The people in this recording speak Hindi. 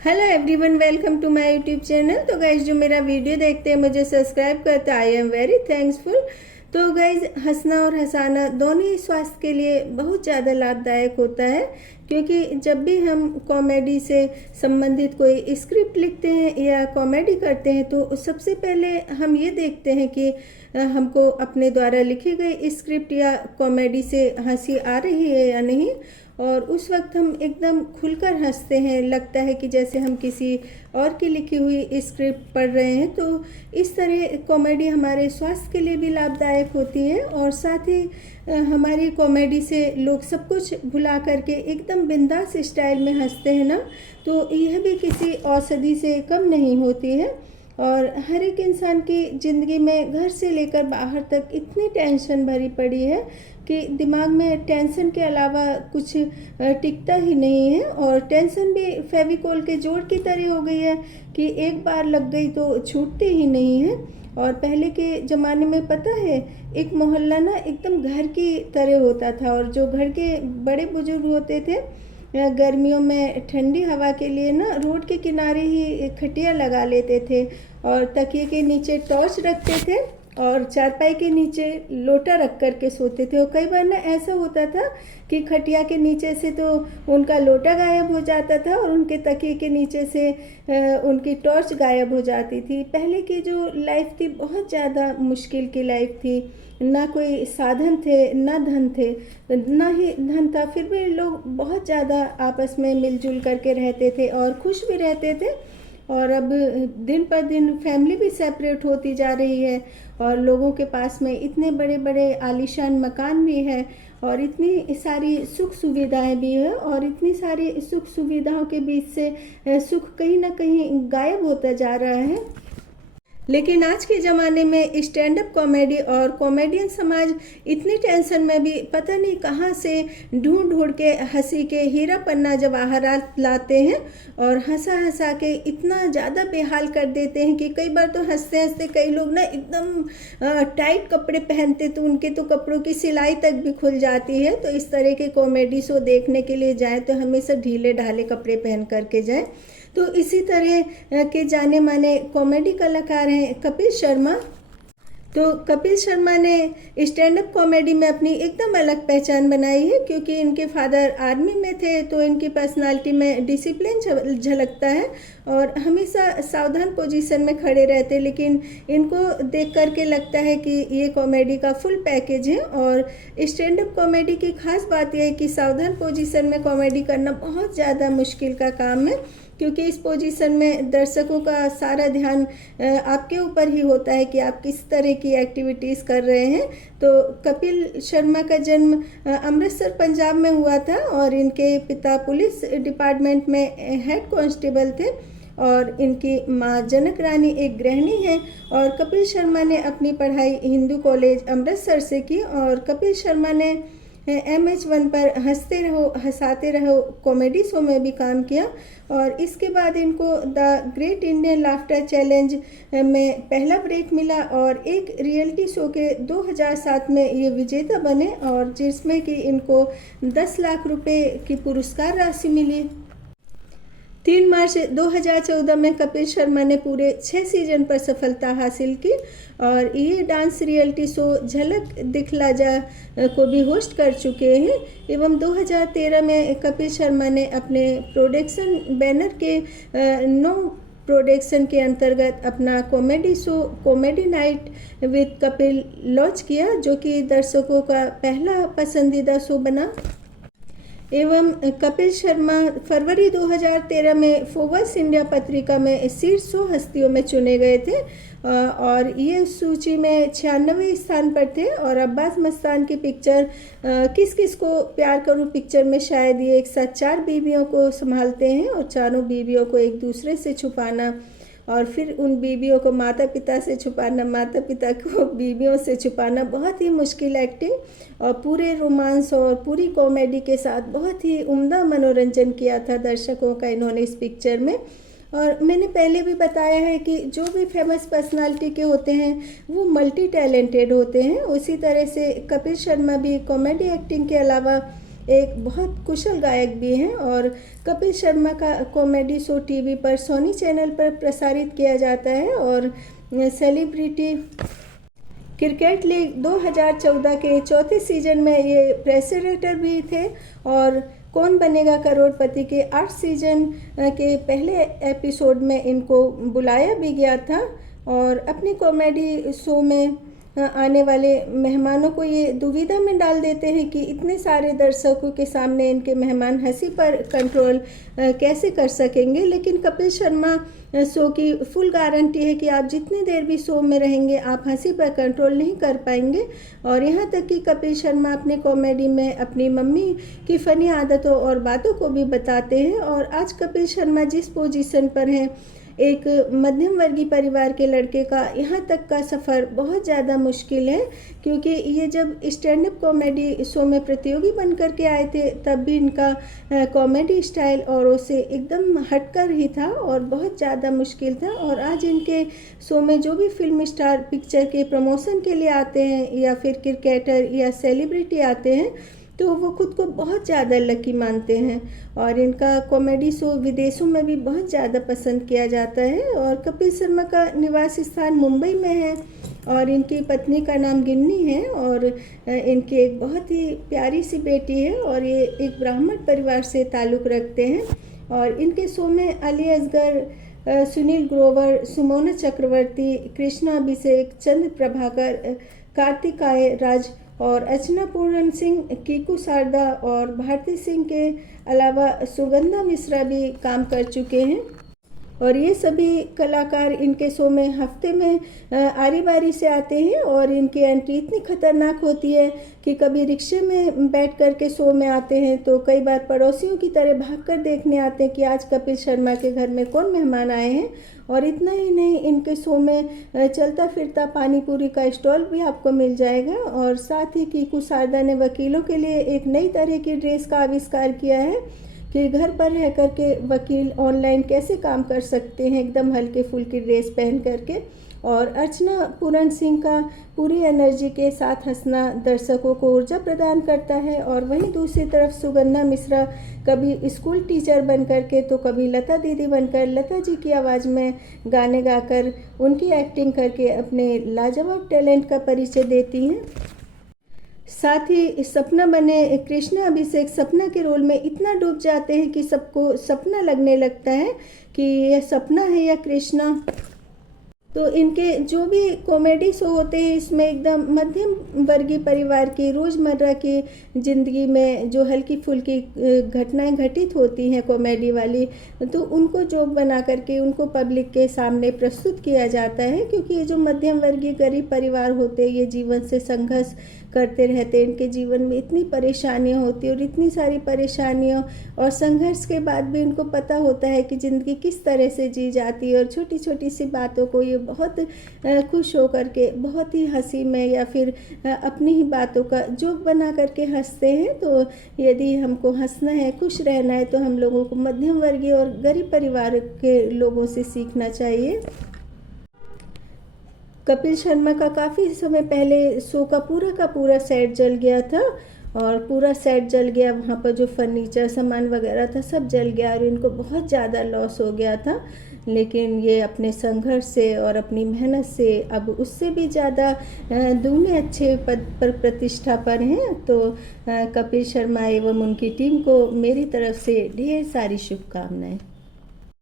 Hello everyone, welcome to my YouTube channel. तो गाइज जो मेरा वीडियो देखते हैं, मुझे सब्सक्राइब करते हैं, आई एम वेरी थैंक्सफुल। तो गाइज हंसना और हंसाना दोनों ही स्वास्थ्य के लिए बहुत ज़्यादा लाभदायक होता है, क्योंकि जब भी हम कॉमेडी से संबंधित कोई स्क्रिप्ट लिखते हैं या कॉमेडी करते हैं तो सबसे पहले हम ये देखते हैं कि हमको अपने द्वारा लिखी गई स्क्रिप्ट या कॉमेडी से हंसी आ रही है या नहीं। और उस वक्त हम एकदम खुलकर हंसते हैं, लगता है कि जैसे हम किसी और की लिखी हुई स्क्रिप्ट पढ़ रहे हैं। तो इस तरह कॉमेडी हमारे स्वास्थ्य के लिए भी लाभदायक होती है और साथ ही हमारी कॉमेडी से लोग सब कुछ भुला करके एकदम बिंदास स्टाइल में हंसते हैं ना, तो यह भी किसी औषधि से कम नहीं होती है। और हर एक इंसान की ज़िंदगी में घर से लेकर बाहर तक इतनी टेंशन भरी पड़ी है कि दिमाग में टेंशन के अलावा कुछ टिकता ही नहीं है। और टेंशन भी फेविकोल के जोड़ की तरह हो गई है कि एक बार लग गई तो छूटती ही नहीं है। और पहले के ज़माने में पता है, एक मोहल्ला ना एकदम घर की तरह होता था, और जो घर के बड़े बुजुर्ग होते थे गर्मियों में ठंडी हवा के लिए ना रोड के किनारे ही खटिया लगा लेते थे और तकिए के नीचे टॉर्च रखते थे और चारपाई के नीचे लोटा रख कर के सोते थे। और कई बार ना ऐसा होता था कि खटिया के नीचे से तो उनका लोटा गायब हो जाता था और उनके तकिए के नीचे से उनकी टॉर्च गायब हो जाती थी। पहले की जो लाइफ थी बहुत ज़्यादा मुश्किल की लाइफ थी, ना कोई साधन थे, ना धन थे, ना ही धन था, फिर भी लोग बहुत ज़्यादा आपस में मिलजुल करके रहते थे और खुश भी रहते थे। और अब दिन पर दिन फैमिली भी सेपरेट होती जा रही है और लोगों के पास में इतने बड़े बड़े आलीशान मकान भी है और इतनी सारी सुख सुविधाएं भी है, और इतनी सारी सुख सुविधाओं के बीच से सुख कहीं ना कहीं गायब होता जा रहा है। लेकिन आज के ज़माने में स्टैंड अप कॉमेडी और कॉमेडियन समाज इतनी टेंशन में भी पता नहीं कहाँ से ढूंढ ढूंढ के हंसी के हीरा पन्ना जवाहरात लाते हैं और हंसा हंसा के इतना ज़्यादा बेहाल कर देते हैं कि कई बार तो हंसते हंसते कई लोग ना एकदम टाइट कपड़े पहनते तो उनके तो कपड़ों की सिलाई तक भी खुल जाती है। तो इस तरह के कॉमेडी शो देखने के लिए जाएँ तो हमेशा ढीले ढाले कपड़े पहन करके जाएँ। तो इसी तरह के जाने माने कॉमेडी कलाकार हैं कपिल शर्मा। तो कपिल शर्मा ने स्टैंड अप कॉमेडी में अपनी एकदम अलग पहचान बनाई है, क्योंकि इनके फादर आर्मी में थे तो इनकी पर्सनालिटी में डिसिप्लिन झलकता है और हमेशा सावधान पोजीशन में खड़े रहते। लेकिन इनको देख करके लगता है कि ये कॉमेडी का फुल पैकेज है। और स्टैंड अप कॉमेडी की खास बात यह है कि सावधान पोजीशन में कॉमेडी करना बहुत ज़्यादा मुश्किल का काम है, क्योंकि इस पोजीशन में दर्शकों का सारा ध्यान आपके ऊपर ही होता है कि आप किस तरह की एक्टिविटीज़ कर रहे हैं। तो कपिल शर्मा का जन्म अमृतसर पंजाब में हुआ था और इनके पिता पुलिस डिपार्टमेंट में हेड कांस्टेबल थे और इनकी मां जनक रानी एक गृहिणी हैं। और कपिल शर्मा ने अपनी पढ़ाई हिंदू कॉलेज अमृतसर से की और कपिल शर्मा ने MH1 पर हंसते रहो हंसाते रहो कॉमेडी शो में भी काम किया। और इसके बाद इनको the great Indian laughter challenge में पहला ब्रेक मिला और एक रियलिटी शो के 2007 में ये विजेता बने, और जिसमें कि इनको 10 लाख रुपए की पुरस्कार राशि मिली। 3 मार्च 2014 में कपिल शर्मा ने पूरे 6 सीजन पर सफलता हासिल की और ये डांस रियलिटी शो झलक दिखला जा को भी होस्ट कर चुके हैं। एवं 2013 में कपिल शर्मा ने अपने प्रोडक्शन बैनर के नो प्रोडक्शन के अंतर्गत अपना comedy show comedy night with Kapil launch किया, जो कि दर्शकों का पहला पसंदीदा शो बना। एवं कपिल शर्मा फरवरी 2013 में फोर्ब्स इंडिया पत्रिका में शीर्ष 100 हस्तियों में चुने गए थे और ये सूची में 96वें स्थान पर थे। और अब्बास मस्तान की पिक्चर किस किस को प्यार करूं पिक्चर में शायद ये एक साथ 4 बीवियों को संभालते हैं और चारों बीवियों को एक दूसरे से छुपाना और फिर उन बीवियों को माता पिता से छुपाना, माता पिता को बीवियों से छुपाना, बहुत ही मुश्किल एक्टिंग और पूरे रोमांस और पूरी कॉमेडी के साथ बहुत ही उम्दा मनोरंजन किया था दर्शकों का इन्होंने इस पिक्चर में। और मैंने पहले भी बताया है कि जो भी फेमस पर्सनालिटी के होते हैं वो मल्टी टैलेंटेड होते हैं, उसी तरह से कपिल शर्मा भी कॉमेडी एक्टिंग के अलावा एक बहुत कुशल गायक भी हैं और कपिल शर्मा का कॉमेडी शो टीवी पर सोनी चैनल पर प्रसारित किया जाता है और सेलिब्रिटी क्रिकेट लीग 2014 के चौथे सीजन में ये प्रेजेंटर भी थे और कौन बनेगा करोड़पति के 8 सीजन के पहले एपिसोड में इनको बुलाया भी गया था और अपनी कॉमेडी शो में आने वाले मेहमानों को ये दुविधा में डाल देते हैं कि इतने सारे दर्शकों के सामने इनके मेहमान हंसी पर कंट्रोल कैसे कर सकेंगे। लेकिन कपिल शर्मा शो की फुल गारंटी है कि आप जितनी देर भी शो में रहेंगे आप हंसी पर कंट्रोल नहीं कर पाएंगे। और यहाँ तक कि कपिल शर्मा अपनी कॉमेडी में अपनी मम्मी की फ़नी आदतों और बातों को भी बताते हैं। और आज कपिल शर्मा जिस पोजीशन पर हैं, एक मध्यम वर्गीय परिवार के लड़के का यहाँ तक का सफ़र बहुत ज़्यादा मुश्किल है, क्योंकि ये जब स्टैंड अप कॉमेडी शो में प्रतियोगी बन कर के आए थे तब भी इनका कॉमेडी स्टाइल औरों से एकदम हटकर ही था और बहुत ज़्यादा मुश्किल था। और आज इनके शो में जो भी फिल्म स्टार पिक्चर के प्रमोशन के लिए आते हैं या फिर क्रिकेटर या सेलिब्रिटी आते हैं तो वो खुद को बहुत ज़्यादा लकी मानते हैं और इनका कॉमेडी शो विदेशों में भी बहुत ज़्यादा पसंद किया जाता है। और कपिल शर्मा का निवास स्थान मुंबई में है और इनकी पत्नी का नाम गिन्नी है और इनकी एक बहुत ही प्यारी सी बेटी है और ये एक ब्राह्मण परिवार से ताल्लुक़ रखते हैं। और इनके शो में अली असगर, सुनील ग्रोवर, सुमोना चक्रवर्ती, कृष्णा अभिषेक, चंद्र प्रभाकर, कार्तिकाय राज और अर्चना पूरन सिंह, कीकू शारदा और भारती सिंह के अलावा सुगंधा मिश्रा भी काम कर चुके हैं। और ये सभी कलाकार इनके शो में हफ्ते में आरी बारी से आते हैं और इनकी एंट्री इतनी खतरनाक होती है कि कभी रिक्शे में बैठ कर के शो में आते हैं तो कई बार पड़ोसियों की तरह भागकर देखने आते हैं कि आज कपिल शर्मा के घर में कौन मेहमान आए हैं। और इतना ही नहीं, इनके शो में चलता फिरता पानी पूरी का स्टॉल भी आपको मिल जाएगा। और साथ ही कीकू शारदा ने वकीलों के लिए एक नई तरह की ड्रेस का आविष्कार किया है कि घर पर रह कर के वकील ऑनलाइन कैसे काम कर सकते हैं एकदम हल्के फुल्की ड्रेस पहन करके। और अर्चना पूरन सिंह का पूरी एनर्जी के साथ हंसना दर्शकों को ऊर्जा प्रदान करता है। और वहीं दूसरी तरफ सुगंधा मिश्रा कभी स्कूल टीचर बन कर के तो कभी लता दीदी बनकर लता जी की आवाज़ में गाने गाकर उनकी एक्टिंग करके अपने लाजवाब टैलेंट का परिचय देती हैं। साथ ही सपना बने कृष्णा अभिषेक सपना के रोल में इतना डूब जाते हैं कि सबको सपना लगने लगता है कि यह सपना है या कृष्णा। तो इनके जो भी कॉमेडी शो होते हैं इसमें एकदम मध्यम वर्गीय परिवार की रोज़मर्रा की ज़िंदगी में जो हल्की फुल्की घटनाएं घटित होती हैं कॉमेडी वाली, तो उनको जोक बना करके उनको पब्लिक के सामने प्रस्तुत किया जाता है। क्योंकि ये जो मध्यम वर्गीय गरीब परिवार होते हैं ये जीवन से संघर्ष करते रहते हैं, इनके जीवन में इतनी परेशानियां होती हैं और इतनी सारी परेशानियों और संघर्ष के बाद भी इनको पता होता है कि ज़िंदगी किस तरह से जी जाती है। और छोटी छोटी सी बातों को ये बहुत खुश होकर के बहुत ही हंसी में या फिर अपनी ही बातों का जोक बना करके हंसते हैं। तो यदि हमको हंसना है, खुश रहना है, तो हम लोगों को मध्यम वर्गीय और गरीब परिवार के लोगों से सीखना चाहिए। कपिल शर्मा का काफ़ी समय पहले शो का पूरा सेट जल गया था और पूरा सेट जल गया, वहाँ पर जो फर्नीचर सामान वगैरह था सब जल गया और इनको बहुत ज़्यादा लॉस हो गया था। लेकिन ये अपने संघर्ष से और अपनी मेहनत से अब उससे भी ज़्यादा दूने अच्छे पद पर प्रतिष्ठा पर हैं। तो कपिल शर्मा एवं उनकी टीम को मेरी तरफ से ढेर सारी शुभकामनाएं।